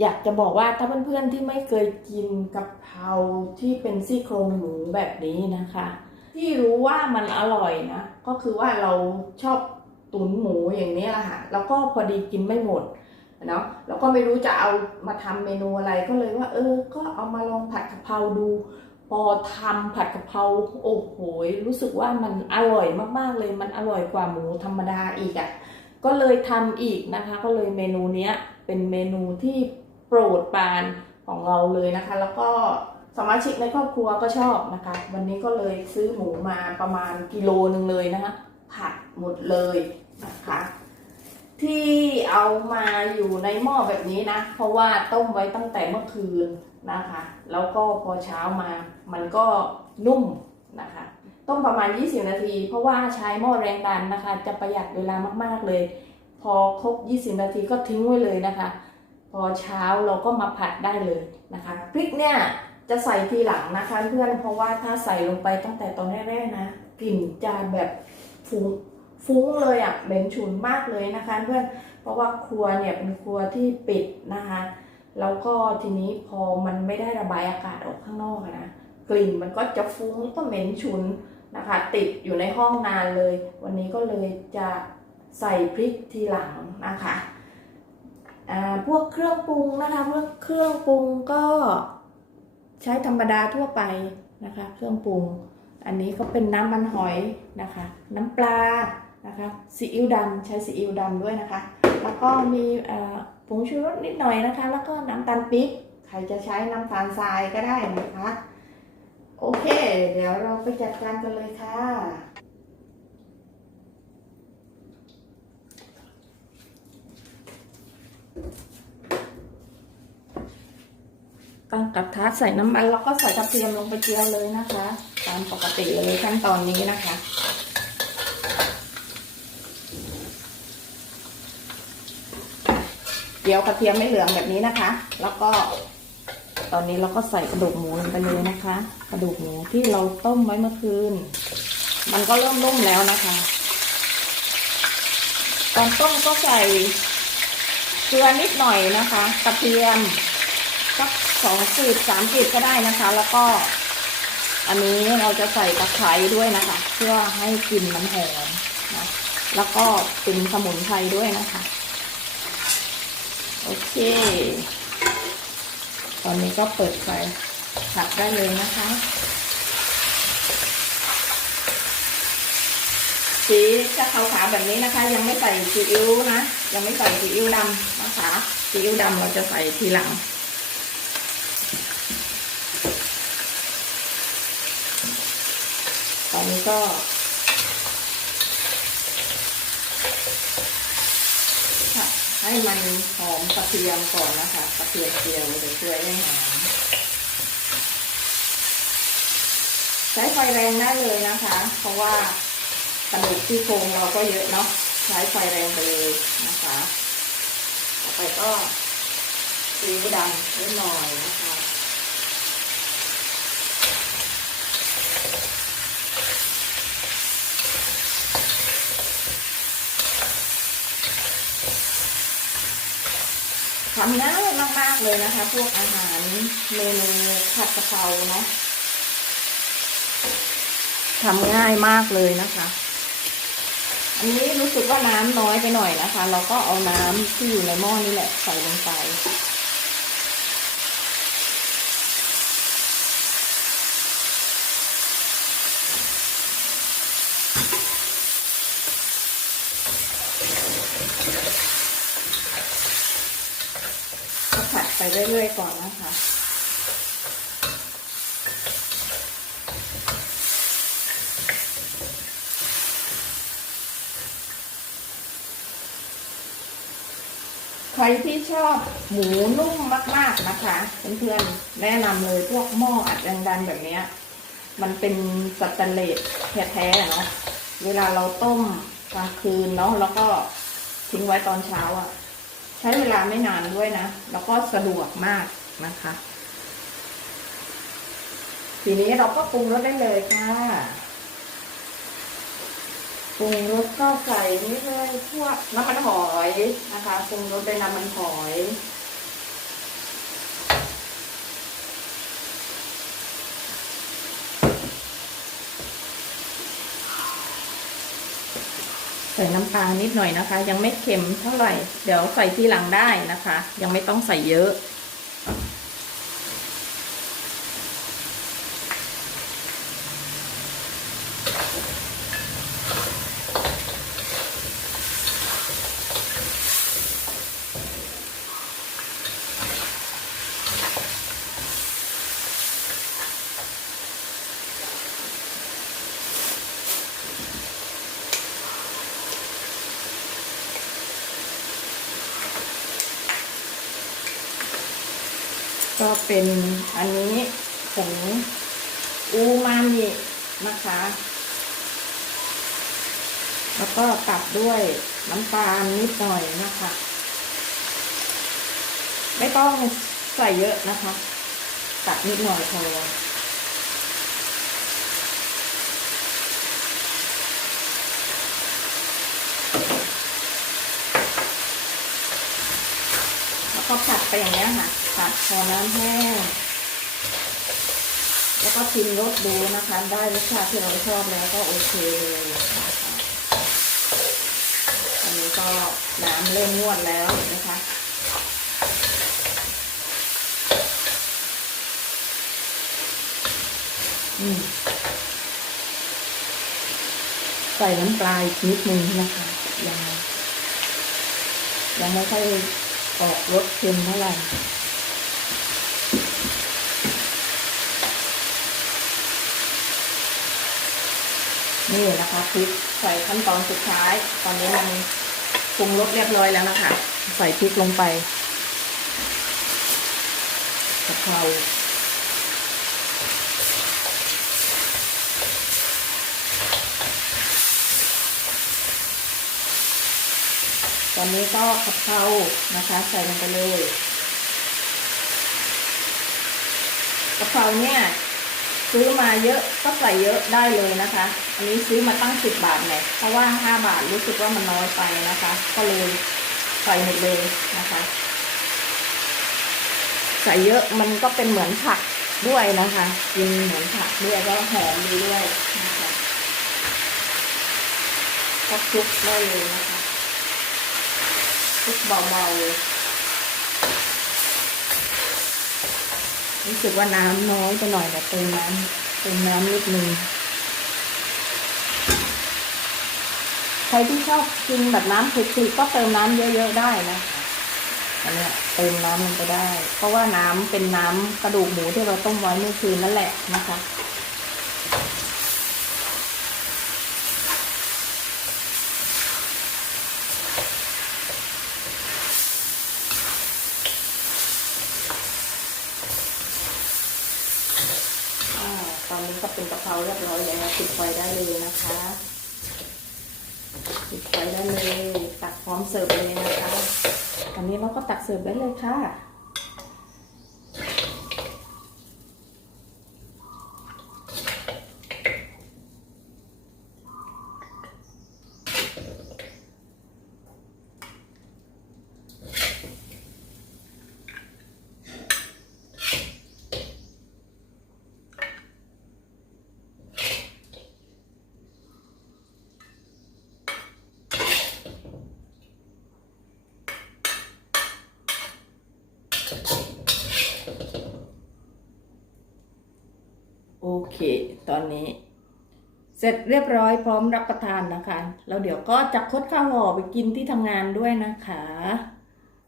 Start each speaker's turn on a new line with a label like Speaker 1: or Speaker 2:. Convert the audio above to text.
Speaker 1: อยากจะบอกว่าถ้าเพื่อนๆที่ไม่เคยกินกะเพราที่เป็นซี่โครงหมูแบบนี้นะคะ ที่รู้ว่ามันอร่อยนะ ก็คือว่าเราชอบตุ๋นหมูอย่างนี้แหละค่ะแล้วก็พอดีกินไม่หมดเนาะแล้วก็ไม่รู้จะเอามาทำเมนูอะไรก็เลยว่า เออ ก็เอามาลองผัดกะเพราดูพอทำผัดกะเพราโอ้โหรู้สึกว่ามันอร่อยมากๆเลยมันอร่อยกว่าหมูธรรมดาอีกอะ่ะก็เลยทำอีกนะคะ ก็เลยเมนูเนี้ยเป็นเมนูที่ โปรดปานของเราเลยนะคะ แล้วก็สมาชิกในครอบครัวก็ชอบนะคะ วันนี้ก็เลยซื้อหมูมาประมาณกิโลนึงเลยนะคะผัดหมดเลยนะคะ ที่เอามาอยู่ในหม้อแบบนี้นะ เพราะว่าต้มไว้ตั้งแต่เมื่อคืนนะคะ แล้วก็พอเช้ามามันก็นุ่มนะคะ ต้มประมาณ 20 นาที เพราะว่าใช้หม้อแรงดันนะคะ จะประหยัดเวลามากๆเลย พอครบ 20 นาทีก็ทิ้งไว้เลยนะคะ พอเช้าเราก็มาผัดได้เลยนะคะพริกเนี่ยจะใส่ทีหลังนะคะเพื่อนเพราะว่าถ้าใส่ลงไปตั้งแต่ตอนแรกๆนะกลิ่นจะแบบฟุ้งฟุ้งเลยอะ่ะเหม็นฉุนมากเลยนะคะ เพื่อนเพราะว่าครัวเนี่ยเป็นครัวที่ปิดนะคะ แล้วก็ทีนี้พอมันไม่ได้ระบายอากาศออกข้างนอกนะกลิ่นมันก็จะฟุ้งก็เหม็นฉุนนะคะ ติดอยู่ในห้องนานเลย วันนี้ก็เลยจะใส่พริกทีหลังนะคะ พวกเครื่องปรุงนะคะพวกเครื่องปรุงก็ใช้ธรรมดาทั่วไปนะคะ เครื่องปรุง อันนี้ก็เป็นน้ำมันหอยนะคะ น้ำปลานะคะซีอิ๊วดำใช้ซีอิ๊วดำด้วยนะคะ แล้วก็มีผงชูรสนิดหน่อยนะคะ แล้วก็น้ำตาลปี๊บใครจะใช้น้ำตาลทรายก็ได้นะคะ โอเค เดี๋ยวเราไปจัดการกันเลยค่ะ ตั้งกระทะใส่น้ำมันแล้วก็ใส่กระเทียมลงไปเจียวเลยนะคะ ตามปกติเลยขั้นตอนนี้นะคะเดี๋ยวกระเทียมไม่เหลืองแบบนี้นะคะ แล้วก็ ตอนนี้เราก็ใส่กระดูกหมูลงไปเลยนะคะ กระดูกหมูที่เราต้มไว้เมื่อคืน มันก็เริ่มนุ่มแล้วนะคะ ตอนต้มก็ใส่เกลือนิดหน่อยนะคะ กระเทียม สองกลีบสามกลีบก็ได้นะคะ แล้วก็ อันนี้เราจะใส่ตะไคร้ด้วยนะคะ เพื่อให้กลิ่นมันหอมนะแล้วก็เป็นสมุนไพรด้วยนะคะ โอเค ตอนนี้ก็เปิดไฟผัดได้เลยนะคะสีจะขาวๆแบบนี้นะคะ ยังไม่ใส่ซีอิ๊วนะ ยังไม่ใส่ซีอิ๊วดำนะคะซีอิ๊วดำเราจะใส่ทีหลัง ตอนนี้ ก็ ให้มันหอมกระเทียมก่อนนะคะกระเทียมเจียวหรือเกลือให้หอมใช้ไฟแรงได้เลยนะคะ เพราะว่ากระดูกที่โครงเราก็เยอะเนาะใช้ไฟแรงไปเลยนะคะต่อไปก็ซีอิ๊วดำนิดหน่อยนะคะ ทำง่ายมากๆเลยนะคะ พวกอาหารเมนูผัดกะเพราเนาะทำง่ายมากเลยนะคะ อันนี้รู้สึกว่าน้ำน้อยไปหน่อยนะคะ เราก็เอาน้ำที่อยู่ในหม้อนี่แหละใส่ลงไป ก็ผัดไป เรื่อยๆก่อนนะคะใครที่ชอบหมูนุ่มมาก ๆนะคะเพื่อนๆแนะนำเลยพวกหม้ออัดแรงดันแบบนี้มันเป็นสแตนเลสแท้ๆเนาะเวลาเราต้มกลางคืนเนาะแล้วก็ทิ้งไว้ตอนเช้าอะ่ะ ใช้เวลาไม่นานด้วยนะ แล้วก็สะดวกมากนะคะ ทีนี้เราก็ปรุงรสได้เลยค่ะปรุงรสก็ใส่นี่เลยพวกน้ำมันหอยนะคะปรุงรสด้วยน้ำมันหอย ใส่น้ำปลานิดหน่อยนะคะ ยังไม่เค็มเท่าไหร่ เดี๋ยวใส่ทีหลังได้นะคะ ยังไม่ต้องใส่เยอะ ก็เป็นอันนี้ผงอูมามินะคะ แล้วก็ตัดด้วยน้ำตาลนิดหน่อยนะคะ ไม่ต้องใส่เยอะนะคะ ตัดนิดหน่อยพอ ก็ผัดไปอย่างนี้ค่ะผัดพอน้ำแห้งแล้วก็ชิมรสดูนะคะ ได้รสชาติที่เราชอบแล้วก็โอเคเลยนะคะอันนี้ก็น้ำเริ่มงวดแล้วเห็นะคะอืมใส่น้ำปลาอีกนิดนึงนะคะยังยังไม่ค่อย ออกรสเค็มเท่าไหร่นี่นะคะพริกใส่ขั้นตอนสุดท้าย ตอนนี้มันปรุงรสเรียบร้อยแล้วนะคะ ใส่พริกลงไปกะเพรา ตอนนี้ก็กะเพรานะคะใส่ลงไปเลยกะเพราเนี่ยซื้อมาเยอะก็ใส่เยอะได้เลยนะคะ อันนี้ซื้อมาตั้งสิบบาทเนี่ยเพราะว่าห้าบาทรู้สึกว่ามันน้อยไปนะคะ ก็เลยใส่หมดเลยนะคะ ใส่เยอะมันก็เป็นเหมือนผักด้วยนะคะกินเหมือนผักด้วยก็หอมดีด้วยนะคะก็คลุกได้เลยนะคะ ลุกเบาๆรู้สึกว่าน้ำน้อยไปหน่อยแต่เติมน้ำเติมน้ำนิดนึงใครที่ชอบกินแบบน้ำคลุกๆก็เติมน้ำเยอะๆได้นะคะอันนี้เติมน้ำลงไปได้ เพราะว่าน้ำเป็นน้ำกระดูกหมูที่เราต้มไว้เมื่อคืนนั่นแหละนะคะ อ่าตอนนี้ก็เป็นกะเพราเรียบร้อยแล้วปิด นะคะปิดไฟได้เลย ตักพร้อมเสิร์ฟเลยนะคะ ตอนนี้เราก็ตักเสิร์ฟได้เลยค่ะ โอเค ตอนนี้ เสร็จเรียบร้อยพร้อมรับประทานนะคะ แล้วเดี๋ยวก็จะคดข้าวห่อไปกินที่ทำงานด้วยนะคะ